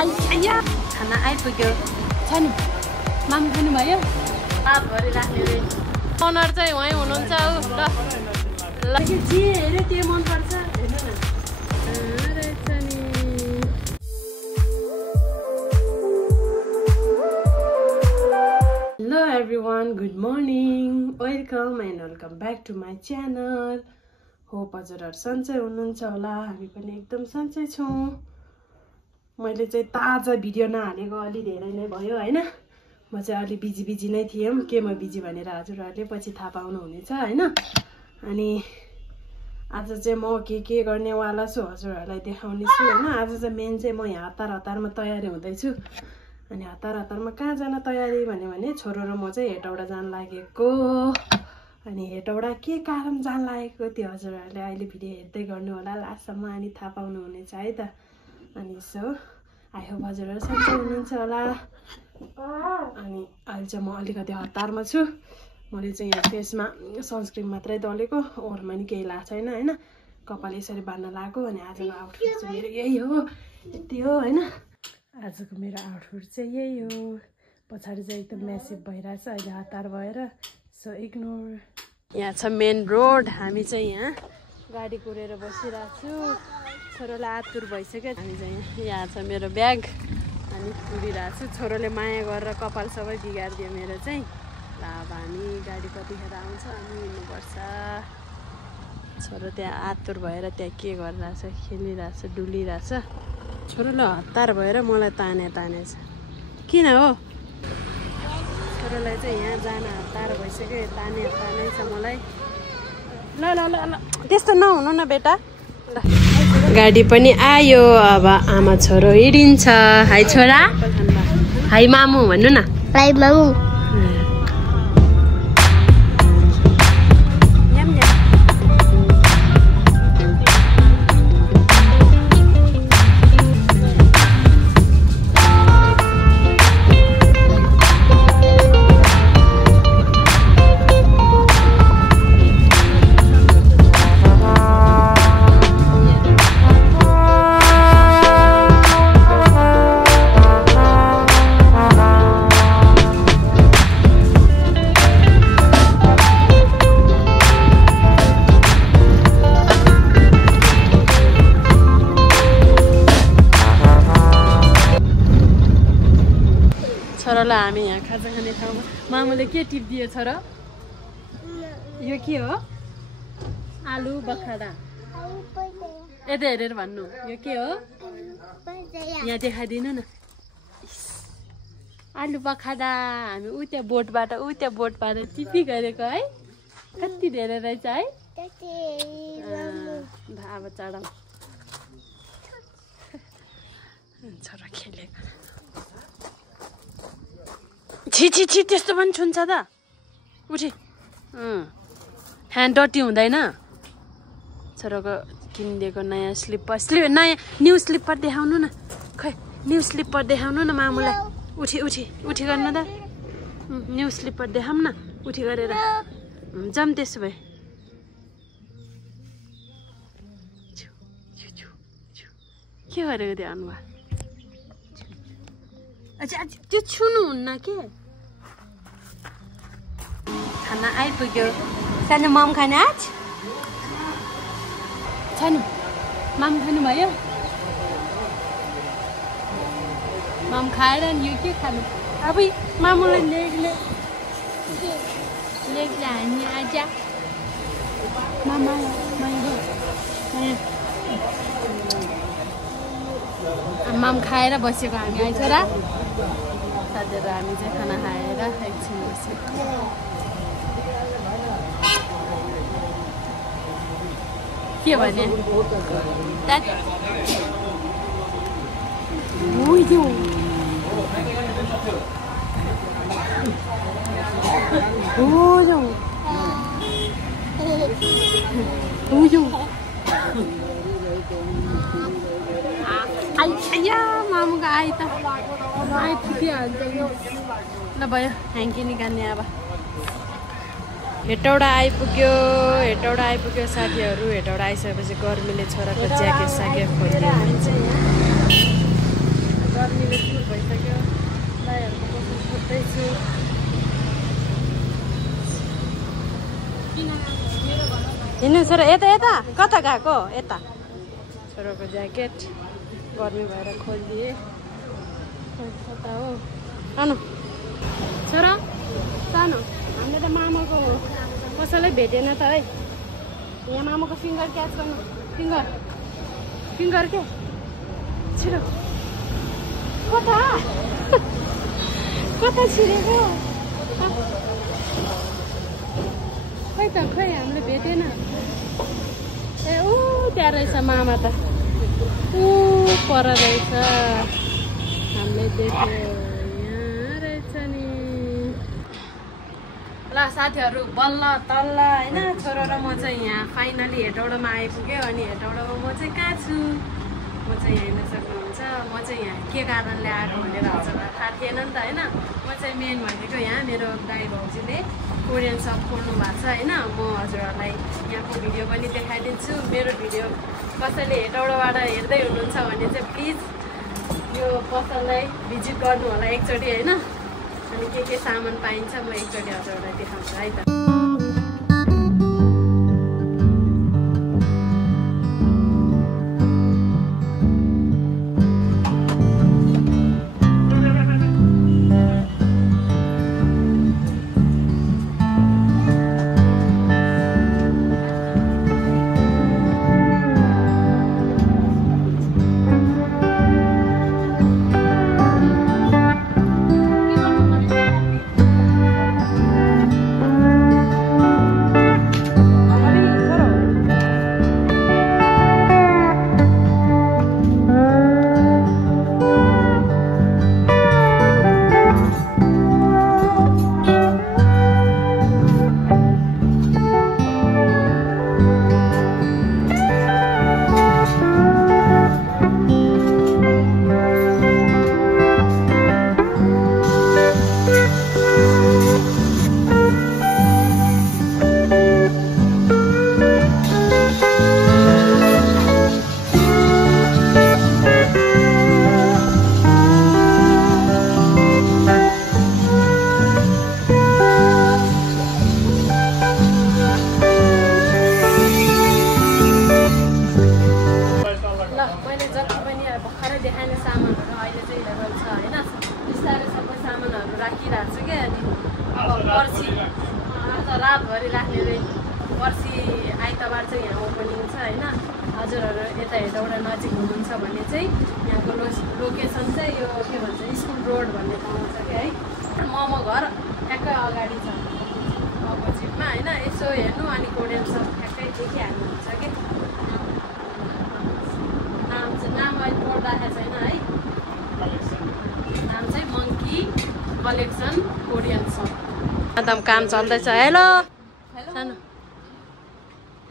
खाना आइपुग्यो छ नि माम खानु भयो भरि राख्ने रे ओनर चाहिँ वहीँ हुनुहुन्छ ल जे हेरे त्यो मन पर्छ हैन रहेछ नि hello everyone good morning welcome and welcome back to my channel hope हजुरहरु सन्चै हुनुहुन्छ होला हामी पनि एकदम सन्चै छौँ मैले चाहिँ ताजा भिडियो नहालेको अलि धेरै नै भयो हैन म चाहिँ अलि बिजी नै थिएँ केमा बिजी भनेर हजुरहरुले पछि थाहा पाउनु हुनेछ हैन अनि आज चाहिँ म के गर्नेवाला छु हजुरहरुलाई देखाउने छु हैन आज चाहिँ मेन चाहिँ म यहाँ हतारमा तयारी हुँदै छु अनि हतारमा कहाँ जान तयारी भने छोरो र म चाहिँ हेटौडा जान लागेको अनि हेटौडा के कारण जान लागेको त्यो हजुरहरुले अहिले भिडियो हेर्दै गर्नु होला लास्टसम्म अनि थाहा पाउनु हुनेछ है त अनि सो आई होप हजुरहरु सन्चै हुनुहुन्छ होला अनि अहिले चाहिँ म अलिकति हतारमा छु मैले चाहिँ यहाँ फेसमा सनस्क्रिन मात्रै दलेको ओरमा नि केही लाग्छ छैन हैन कपाल यसरी बाँध्न लाग्यो अनि आजको आउटफिट चाहिँ मेरो यही हो यति हो हैन आजको मेरो आउटफिट चाहिँ यही हो पछाडि चाहिँ एकदम म्यासिभ भइरहेछ अहिले हतार भएर सो इग्नोर यहाँ छ मेन रोड हामी चाहिँ यहाँ गाडी कुरेर बसिरहेको छु छोरोलाई आतुर भइसक्यो हामी चाहिँ यहाँ छ मेरो ब्याग अनि कुरिरहेको छु छोरोले माया गरेर कपाल सबै बिगारिदियो मेरो चाहिँ ल अब हामी गाडी कतिखेर आउँछ अनि हिँड्नुपर्छ छोरो त्यहाँ आतुर भएर त्यहाँ के गरिरहेछ खेलिरहेछ डुलिरहेछ छोरोले हतार भएर मलाई तानेछ किन हो छोरोलाई चाहिँ यहाँ जान हतार भइसक्यो तानै छ मलाई ल त्यस्तो नहुनु न बेटा ल गाडी पनि आयो अब आमा छोरो हिँडिन्छ हाई छोरा हाई मामु भन्नु न हाई मामु छोरालाई हामी यहाँ खाजा खाने ठाउँमा मामुले के टिप दियो छोरा यो के हो आलु बखरा यता हेरेर भन्नु यो के हो यहाँ देखाइदिनु न आलु बखरा हामी उ त्यहाँ बोटबाट टिपी गरेको है कति धेरै रहेछ है अब चढाउ छोरा खेलेको छि त्यस्तो पनि छुन्छ त उठी ह्यान्ड डटी हुँदैन छोराको किनिदिएको नयाँ नयाँ न्यू स्लिपर देखाउनु न खै न्यू स्लिपर देखाउनु न मामुलाई उठी गर्नु त न्यू स्लिपर देखाउँ न उठी गरेर जाम त्यसो भए के गरेको त्यो अनुहार त्यो छुनुहुन्न के खाना आइपुग्यो सानो मम खाने आज छ नि मम खानु भयो मम खाएर नि यो के खानु अब मामुलाई लेगले हानी आज मामा मम खाएर बसेको हामी आइछोरा साथीहरू हामी चाहिँ खाना खाएर एकछिन बसेको के भने मामुको आइ त आइपुगिहाल्छ ल भयो ह्याङ्की निकाल्ने अब हेटौडा आइपुग्यो साथीहरू हेटौडा आइसकेपछि गर्मीले छोराको ज्याकेट खोलिदियो भने चाहिँ हिँड्नु छोरा यता यता कता गएको यता छोराको ज्याकेट गर्मी भएर खोलिदिए कता हो सानो छोरा सानो हामीले त मामाको कसैलाई भेटेन त है यहाँ मामाको फिङ्गर क्याच गर्नु फिङ्गर के छिटो कता कता छिरेको खै त खै हामीले भेटेन ए ऊ त्यहाँ रहेछ मामा त ऊ पर रहेछ हामीले देख्यो यहाँ रहेछ नि ल साथीहरू बल्ल तल्ल होइन छोरो र म चाहिँ यहाँ फाइनली हेटौडामा आइपुग्यो अनि हेटौडामा म चाहिँ कहाँ छु म चाहिँ हेर्न सक्नुहुन्छ म चाहिँ यहाँ के कारणले आएको भनेर हजुरलाई थाहा थिएन नि त होइन म चाहिँ मेन भनेको यहाँ मेरो दाइ भाउजूले कोरियन सप खोल्नु भएको छ होइन म हजुरहरूलाई यहाँको भिडियो पनि देखाइदिन्छु मेरो भिडियो कसैले हेटौडाबाट हेर्दै हुनुहुन्छ भने चाहिँ प्लिज यो पसललाई भिजिट गर्नु होला एकचोटि होइन अनि के सामान पाइन्छ म एकचोटि हजुरहरूलाई देखाउँछु है त रातभरि राख्ने पर्सि आइतबार चाहिँ यहाँ ओपनिङ छ होइन हजुरहरू यता हेटौडा नजिक हुनुहुन्छ भने चाहिँ यहाँको लोकेसन चाहिँ यो के भन्छ स्कुल रोड भन्ने ठाउँमा छ कि है मम घर ठ्याक्कै अगाडि छ अपोजिटमा होइन यसो हेर्नु अनि कोरियन सप ठ्याक्कै देखिहाल्नुहुन्छ कि नाम अहिले बोर्ड राखेको छैन है नाम चाहिँ मङ्की कलेक्सन कोरियन सप एकदम काम चल्दैछ हेलो सानो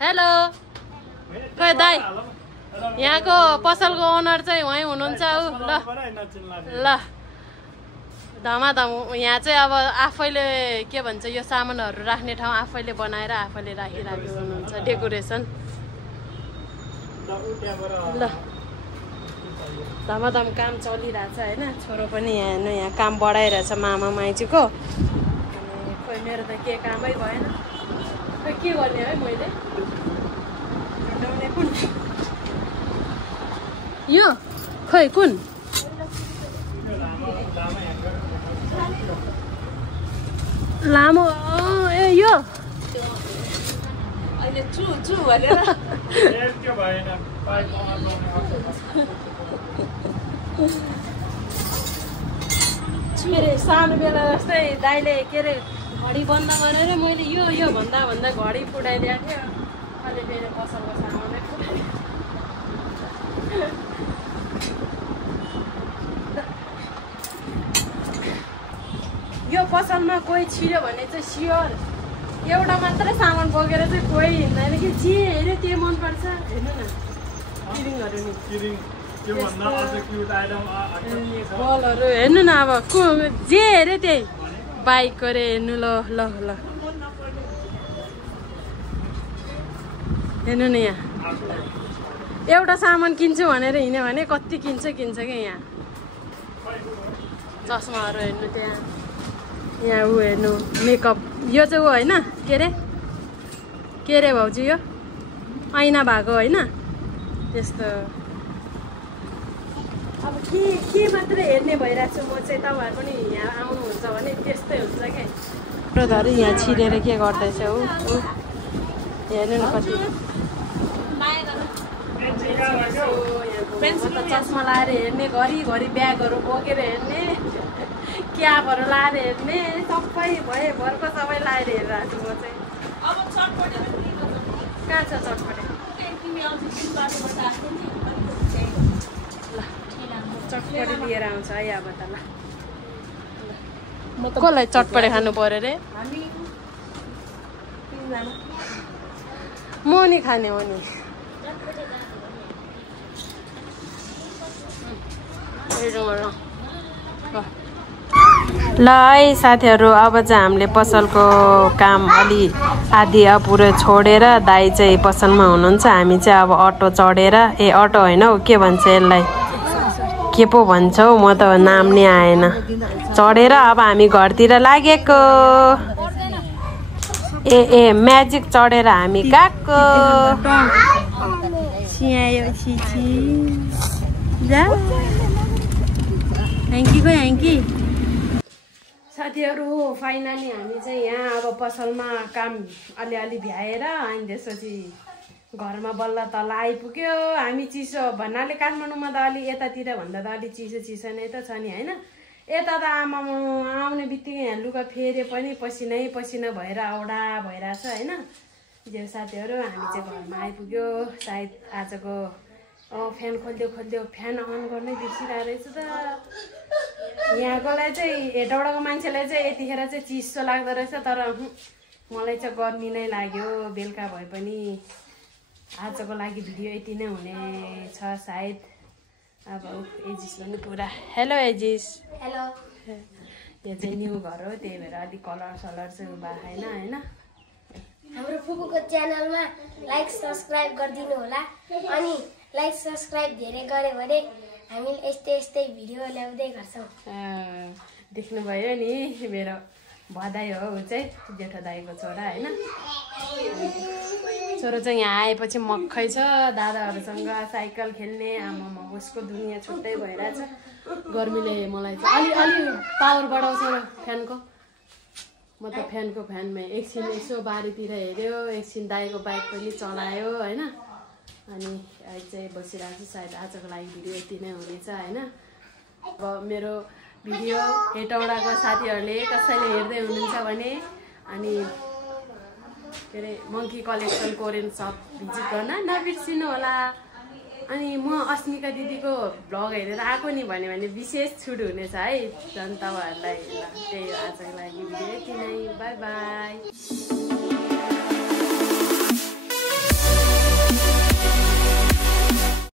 हेलो खै दाइ यहाँको पसलको ओनर चाहिँ उहीँ हुनुहुन्छ ऊ ल ल धमाधम यहाँ चाहिँ अब आफैले के भन्छ यो सामानहरू राख्ने ठाउँ आफैले बनाएर आफैले राखिरहेको हुनुहुन्छ डेकोरेसन ल धमाधम काम चलिरहेछ होइन छोरो पनि यहाँ हेर्नु यहाँ काम बढाइरहेछ मामा माइजूको अनि खोइ मेरो त के कामै भएन खोइ के गर्ने है मैले कुन यो खोइ कुन लामो ए यो अहिले छु भनेर के अरे सानो बेला जस्तै दाइले के अरे घडी बन्द गरेर मैले यो भन्दा घडी फुटाइदिएको थियो अहिले मेरो पसलको सामानै फुटाइदियो यो पसलमा कोही छिर्यो भने चाहिँ स्योर एउटा मात्रै सामान बोकेर चाहिँ कोही हिँड्दैन कि जे हेऱ्यो त्यो मनपर्छ हेर्नु न किरिङहरू नि बलहरू हेर्नु न अब जे हेऱ्यो त्यही बाइक अरे हेर्नु ल हेर्नु न यहाँ एउटा सामान किन्छु भनेर हिँड्यो भने कति किन्छ कि यहाँ चस्माहरू हेर्नु त्यहाँ यहाँ ऊ हेर्नु मेकअप यो चाहिँ ऊ होइन के अरे भाउजू यो ऐना भएको होइन त्यस्तो अब के मात्रै हेर्ने भइरहेको छु म चाहिँ तपाईँहरू पनि यहाँ आउनुहुन्छ भने त्यस्तै हुन्छ क्या धरी यहाँ छिरेर के गर्दैछ ऊ हेर्नु न कति चस्मा लाएर हेर्ने घरिघरि ब्यागहरू बोकेर हेर्ने क्याबहरू लाएर हेर्ने सबै भरको सबै लाएर हेरिरहेको छु म चाहिँ कहाँ छ चटपटे चटपटे लिएर आउँछ है अब त ल कसलाई चटपटे खानु पर्यो रे म नि खाने हो नि ल है साथीहरू अब चाहिँ हामीले पसलको काम अलि आधी अपुरो छोडेर दाइ चाहिँ पसलमा हुनुहुन्छ हामी चाहिँ अब अटो चढेर अटो होइन हौ के भन्छ यसलाई के पो भन्छ हौ म त नाम नै आएन चढेर अब हामी घरतिर लागेको ए म्याजिक चढेर हामी गएको ह्याङ्की साथीहरू फाइनली हामी चाहिँ यहाँ अब पसलमा काम अलिअलि भ्याएर अनि त्यसपछि घरमा बल्ल तल आइपुग्यो हामी चिसो भन्नाले काठमाडौँमा त अलि यतातिर भन्दा त अलि चिसो नै त छ नि होइन यता त आमा आउने बित्तिकै यहाँ लुगा फेरे पनि पसिनै पसिना भएर औडा भइरहेछ होइन जे साथीहरू हामी चाहिँ घरमा आइपुग्यो सायद आजको फ्यान खोलिदियो फ्यान अन गर्नै बिर्सिरहेको रहेछ त यहाँकोलाई चाहिँ हेटौडाको मान्छेलाई चाहिँ यतिखेर चाहिँ चिसो लाग्दो रहेछ तर मलाई चाहिँ गर्मी नै लाग्यो बेलुका भए पनि आजको लागि भिडियो यति नै हुनेछ सायद अब एजिस पनि पुरा हेलो एजिस हेलो यो चाहिँ न्यू घर हो त्यही भएर अलिक कलर चाहिँ भएको होइन हाम्रो फुपूको च्यानलमा लाइक सब्सक्राइब गरिदिनु होला अनि लाइक सब्सक्राइब धेरै गऱ्यो भने हामी यस्तै भिडियो ल्याउँदै गर्छौँ देख्नुभयो नि मेरो भदाई हो ऊ चाहिँ जेठो दाइको छोरा होइन छोरो चाहिँ यहाँ आएपछि मक्खै छ दादाहरूसँग साइकल खेल्ने आमामा उसको दुनियाँ छुट्टै भइरहेछ गर्मीले मलाई चाहिँ अलि पावर बढाउँछ फ्यानको म त फ्यानमै एकछिन यसो बारीतिर हेऱ्यो एकछिन दाइको बाइक पनि चलायो होइन अनि अहिले चाहिँ बसिरहेको छु सायद आजको लागि भिडियो यति नै हुनेछ होइन अब मेरो भिडियो हेटौडाको साथीहरूले कसैले हेर्दै हुनुहुन्छ भने अनि के अरे monkey collection Korean shop visit गर्न नबिर्सिनु होला अनि म अस्मिका दिदीको भ्लग हेरेर आएको नि भन्यो भने विशेष छुट हुनेछ है झन् तपाईँहरूलाई ल त्यही आजको लागि भिडियो यति नै बाई बाई